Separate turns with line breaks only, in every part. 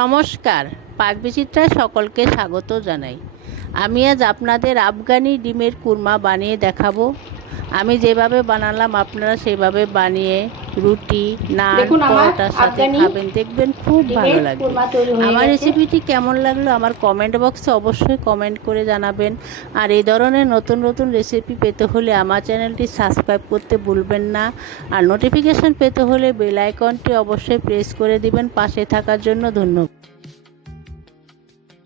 নমস্কার পাক বিচিত্রায় সকলকে স্বাগত জানাই। আমি আজ আপনাদের আফগানি ডিমের কুরমা বানিয়ে দেখাবো। আমি যেভাবে বানালাম আপনারা সেভাবে বানিয়ে রুটি নান পরোটার সাথে খাবেন দেখবেন খুব ভালো লাগবে। আমার রেসিপিটি কেমন লাগল আমার কমেন্ট বক্সে অবশ্যই কমেন্ট করে জানাবেন। আর এই ধরনের নতুন নতুন রেসিপি পেতে হলে আমার চ্যানেলটি সাবস্ক্রাইব করতে ভুলবেন না। আর নোটিফিকেশন পেতে হলে বেল আইকনটি অবশ্যই প্রেস করে দিবেন। পাশে থাকার জন্য ধন্যবাদ।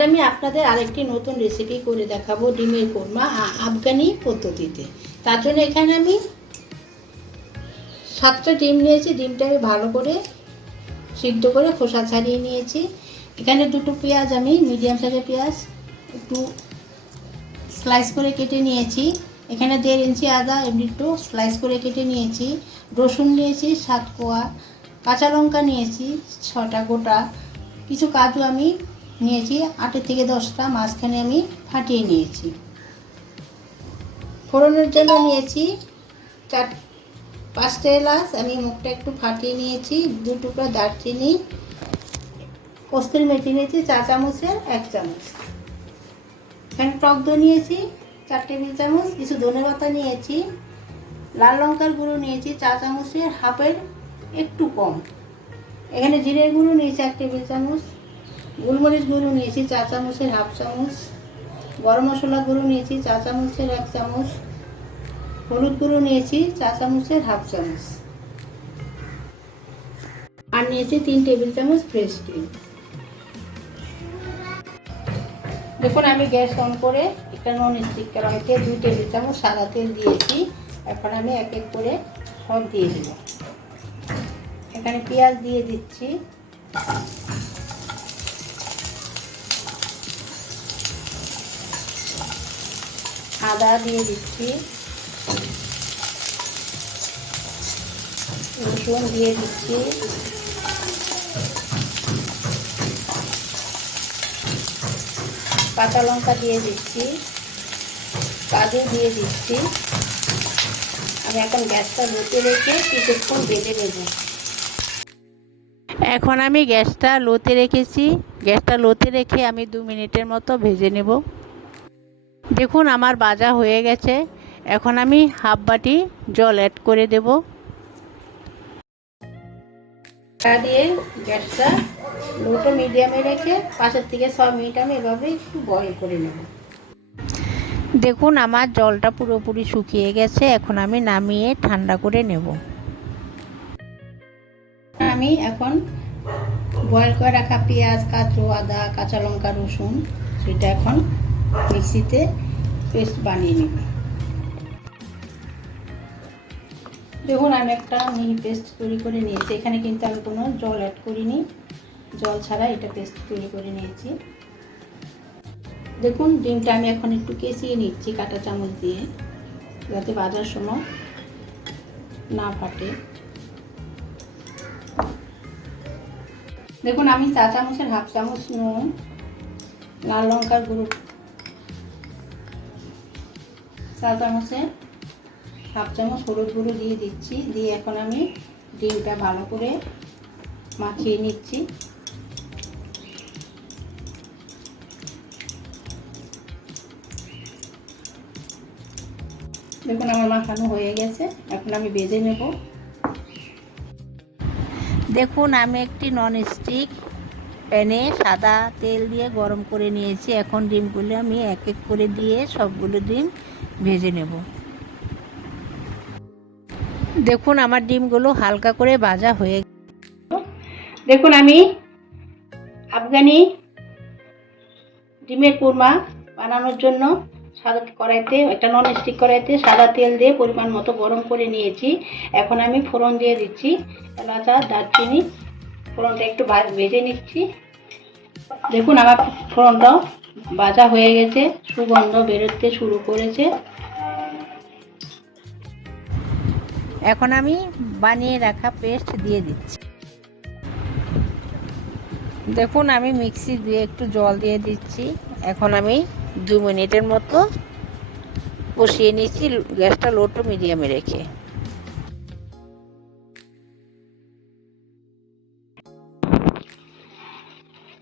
আমি আপনাদের আরেকটি নতুন রেসিপি করে দেখাবো ডিমের কোরমা আফগানি পদ্ধতিতে। তার জন্য এখানে আমি সাতটা ডিম নিয়েছি, ডিমটা আমি ভালো করে সিদ্ধ করে খোসা ছাড়িয়ে নিয়েছি। এখানে দুটো পেঁয়াজ আমি, মিডিয়াম সাইজের পেঁয়াজ, একটু স্লাইস করে কেটে নিয়েছি। এখানে দেড় ইঞ্চি আদা, এমনি একটু স্লাইস করে কেটে নিয়েছি। রসুন নিয়েছি, সাত কোয়া। কাঁচা লঙ্কা নিয়েছি, ছটা গোটা। কিছু কাজু আমি নিয়েছি, আটের থেকে দশটা, মাঝখানে আমি ফাটিয়ে নিয়েছি। ফোড়নের জন্য নিয়েছি চার, পাঁচটা এলাচ, আমি মুখটা একটু ফাটিয়ে নিয়েছি, দু টুকরো দারচিনি, কস্তুরি মেথি নিয়েছি, চা চামচের এক চামচ। এখানে টক দই নিয়েছি, চার টেবিল চামচ, কিছু ধনে পাতা নিয়েছি, লাল লঙ্কার গুঁড়ো নিয়েছি, চা চামচের হাফের একটু কম। এখানে জিরের গুঁড়ো নিয়েছি এক টেবিল চামচ, গোলমরিচ গুঁড়ো নিয়েছি, চা চামচের হাফ চামচ। গরম মশলা গুঁড়ো নিয়েছি চা চামচের এক চামচ, হলুদ গুঁড়ো নিয়েছি চা চামচের হাফ চামচ। আর নিয়েছি তিন টেবিল চামচ ফ্রেশ ক্রিম। দেখুন, আমি গ্যাস অন করে একটা নন স্টিক কড়াইতে দুই টেবিল চামচ সাদা তেল দিয়েছি। এখন আমি এক এক করে সব দিয়ে দেব। এখানে পেঁয়াজ দিয়ে দিচ্ছি। আদা দিয়ে দিচ্ছি। রসুন দিয়ে দিচ্ছি। কাঁচা লঙ্কা দিয়ে দিচ্ছি। কাজু দিয়ে দিচ্ছি। আমি এখন গ্যাসটা লোতে রেখে কিছুক্ষণ বেঁধে দেব এখন আমি গ্যাসটা লোতে রেখেছি। গ্যাসটা লোতে রেখে আমি দু মিনিটের মতো ভেজে নেব। দেখুন আমার বাজা হয়ে গেছে। এখন আমি হাফ বাটি জল অ্যাড করে দেব। দিয়ে গ্যাসটা লোটো মিডিয়ামে রেখে পাশের থেকে ছ মিনিট আমি এভাবে একটু বয়েল করে নেব। দেখুন আমার জলটা পুরোপুরি শুকিয়ে গেছে। এখন আমি নামিয়ে ঠান্ডা করে নেব। আমি এখন বয়েল করে রাখা পেঁয়াজ কাঁচু আদা কাঁচা লঙ্কা রসুন সেটা এখন মিক্সিতে পেস্ট বানিয়ে নেব। দেখুন, আমি একটা মিহি পেস্ট তৈরি করে নিয়েছি। এখানে কিন্তু আমি কোনো জল অ্যাড করিনি। জল ছাড়া এটা পেস্ট তৈরি করে নিয়েছি। দেখুন, ডিমটা আমি এখন একটু কেচিয়ে নিচ্ছি কাঁটা চামচ দিয়ে, যাতে বাজার সময় না ফাটে। দেখুন, আমি চা চামচের হাফ চামচ নুন, লাল লঙ্কার গুঁড়ো চা চামচে হাফ চামচ হলুদ গুঁড়ো দিয়ে দিচ্ছি। দিয়ে এখন আমি ডিমটা ভালো করে মাখিয়ে নিচ্ছি। দেখুন আমার মাখানো হয়ে গেছে। এখন আমি বেজে নেব। দেখুন, আমি একটি নন স্টিক প্যানে সাদা তেল দিয়ে গরম করে নিয়েছি। এখন ডিমগুলো আমি এক এক করে দিয়ে সবগুলো ডিম ভেজে নেব। দেখুন আমার ডিমগুলো হালকা করে ভাজা হয়ে দেখুন আমি আফগানি ডিমের কুরমা বানানোর জন্য সাদা কড়াইতে, একটা নন স্টিক কড়াইতে সাদা তেল দিয়ে পরিমাণ মতো গরম করে নিয়েছি। এখন আমি ফোড়ন দিয়ে দিচ্ছি, এলাচ দারচিনি। ফোড়নটা একটু ভেজে নিচ্ছি। দেখুন আমার ফোড়নটাও ভাজা হয়ে গেছে, সুগন্ধ বেরোতে শুরু করেছে। এখন আমি বানিয়ে রাখা পেস্ট দিয়ে দিচ্ছি। দেখুন, আমি মিক্সি দিয়ে একটু জল দিয়ে দিচ্ছি। এখন আমি দু মিনিটের মতো কষিয়ে নিচ্ছি, গ্যাসটা লো টু মিডিয়ামে রেখে।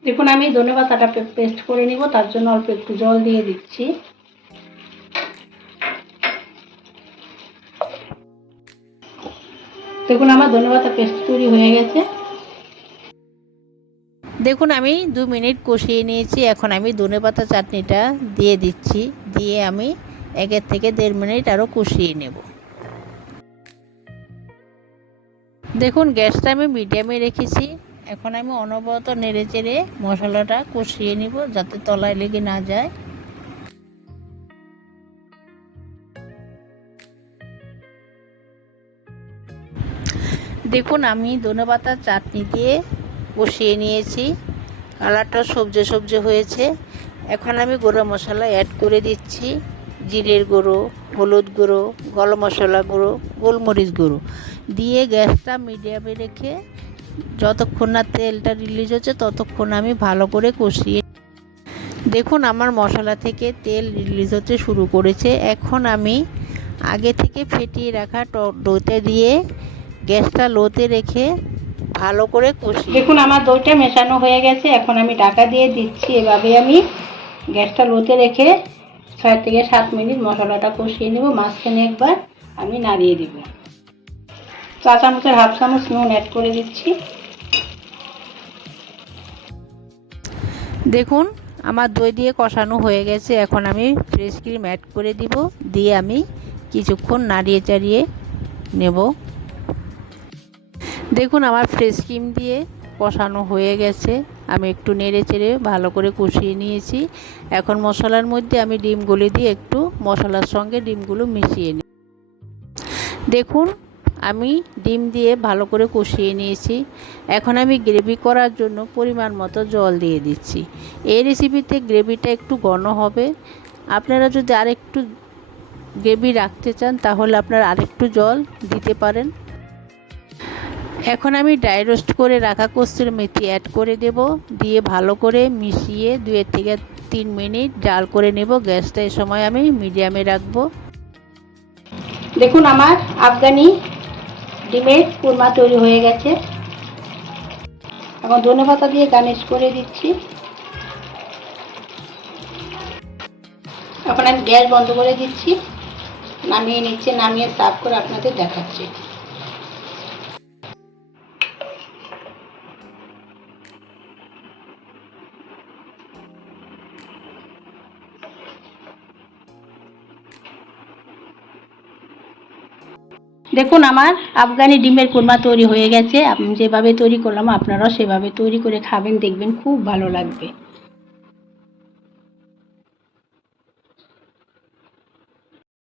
দেখুন, আমি ধনে পাতাটা পেস্ট করে নিব, তার জন্য অল্প একটু জল দিয়ে দিচ্ছি। দেখুন, আমার ধনে পাতা পেস্ট তৈরি হয়ে গেছে। দেখুন, আমি দু মিনিট কষিয়ে নিয়েছি, এখন আমি ধনে পাতা চাটনিটা দিয়ে দিচ্ছি, দিয়ে আমি একের থেকে দেড় মিনিট আরও কষিয়ে নেব। দেখুন, গ্যাসটা আমি মিডিয়ামে রেখেছি। এখন আমি অনবরত নেড়ে চেড়ে মশলাটা কষিয়ে নিব যাতে তলায় লেগে না যায়। দেখুন, আমি ধনেপাতার চাটনি দিয়ে কষিয়ে নিয়েছি। কালারটা সবজে সবজে হয়েছে। এখন আমি গুঁড়ো মশলা অ্যাড করে দিচ্ছি। জিরের গুঁড়ো, হলুদ গুঁড়ো, গরম মশলা গুঁড়ো, গোলমরিচ গুঁড়ো। দিয়ে গ্যাসটা মিডিয়ামে রেখে যতক্ষণ না তেলটা রিলিজ হচ্ছে, ততক্ষণ আমি ভালো করে কষিয়ে দেখুন আমার মশলা থেকে তেল রিলিজ হতে শুরু করেছে। এখন আমি আগে থেকে ফেটিয়ে রাখা দইতে দিয়ে গ্যাসটা লোতে রেখে ভালো করে কষি দেখুন, আমার দইটা মেশানো হয়ে গেছে। এখন আমি ঢাকা দিয়ে দিচ্ছি। এভাবে আমি গ্যাসটা লোতে রেখে ছয় থেকে সাত মিনিট মশলাটা কষিয়ে নেব। মাঝখানে একবার আমি নাড়িয়ে দিব। চা চামচের হাফ চামচ নুন অ্যাড করে দিচ্ছি। দেখুন, আমার দই দিয়ে কষানো হয়ে গেছে। এখন আমি ফ্রেশ ক্রিম অ্যাড করে দিব। দিয়ে আমি কিছুক্ষণ নাড়িয়ে চাড়িয়ে নেব। দেখুন, আমার ফ্রেশ ক্রিম দিয়ে কষানো হয়ে গেছে। আমি একটু নেড়ে চেড়ে ভালো করে কষিয়ে নিয়েছি। এখন মশলার মধ্যে আমি ডিমগুলি দিয়ে একটু মশলার সঙ্গে ডিমগুলো মিশিয়ে নিই দেখুন আমি ডিম দিয়ে ভালো করে কষিয়ে নিয়েছি। এখন আমি গ্রেভি করার জন্য পরিমাণ মতো জল দিয়ে দিচ্ছি। এই রেসিপিতে গ্রেভিটা একটু ঘন হবে। আপনারা যদি আরেকটু গ্রেভি রাখতে চান, তাহলে আপনারা আরেকটু জল দিতে পারেন। এখন আমি ড্রাই রোস্ট করে রাখা কস্তুর মেথি অ্যাড করে দেব। দিয়ে ভালো করে মিশিয়ে দুয়ের থেকে তিন মিনিট জাল করে নেব। গ্যাসটা এ সময় আমি মিডিয়ামে রাখব। দেখুন আমার আফগানি ডিমের কুরমা তৈরি হয়ে গেছে। এখন ধনে পাতা দিয়ে গার্নিশ করে দিচ্ছি। এখন আমি গ্যাস বন্ধ করে দিচ্ছি। নামিয়ে নিচ্ছে, নামিয়ে সার্ভ করে আপনাদের দেখাচ্ছি। দেখুন, আমার আফগানি ডিমের কোরমা তৈরি হয়ে গেছে। যেভাবে তৈরি করলাম, আপনারাও সেভাবে তৈরি করে খাবেন, দেখবেন খুব ভালো লাগবে।